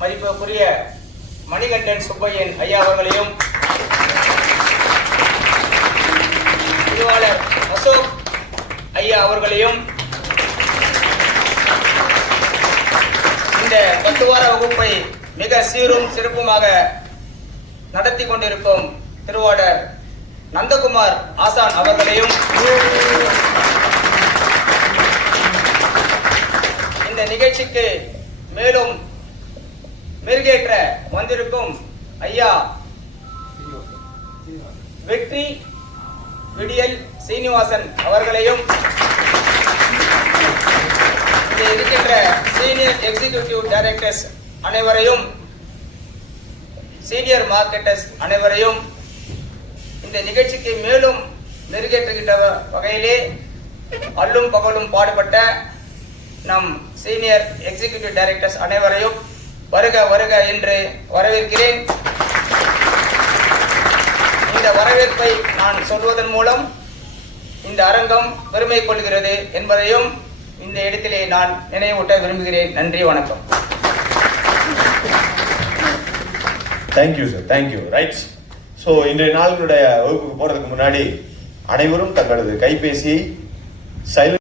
மதிப்புக்குரிய மணிகண்டன் சுப்பையன் ஐயா அவர்களையும் பதிவாளர் அசோக் ஐயா அவர்களையும் இந்த தத்துவார வகுப்பை மிக சீரும் சிறப்புமாக நடத்தி கொண்டிருக்கும் திருவாளர் நந்தகுமார் ஆசான் அவர்களையும் இந்த நிகழ்ச்சிக்கு மேலும் மெருகேற்ற வந்திருக்கும் ஐயா வெற்றி விடியல் சீனிவாசன் அவர்களையும் இருக்கின்ற சீனியர் எக்ஸிகியூட்டிவ் டைரக்டர்ஸ் அனைவரையும் சீனியர் மார்க்கெட்டர்ஸ் அனைவரையும் இந்த நிகழ்ச்சிக்கு மேலும் மெருகேற்றுகின்ற வகையிலே அல்லும் பகலும் பாடுபட்ட நம் சீனியர் எக்ஸிகியூட்டிவ் டைரக்டர்ஸ் அனைவரையும் வருக வருக என்று வரவேற்கிறேன். இந்த வரவேற்பை நான் சொல்வதன் மூலம் இந்த அரங்கம் பெருமை கொள்கிறது என்பதையும் இந்த இடத்திலே நான் நினைவூட்ட விரும்புகிறேன். நன்றி வணக்கம். Thank you sir thank you right so இன்றைய நாளினுடைய வகுப்புக்கு போறதுக்கு முன்னாடி அனைவரும் தங்களது கைபேசியை சைல்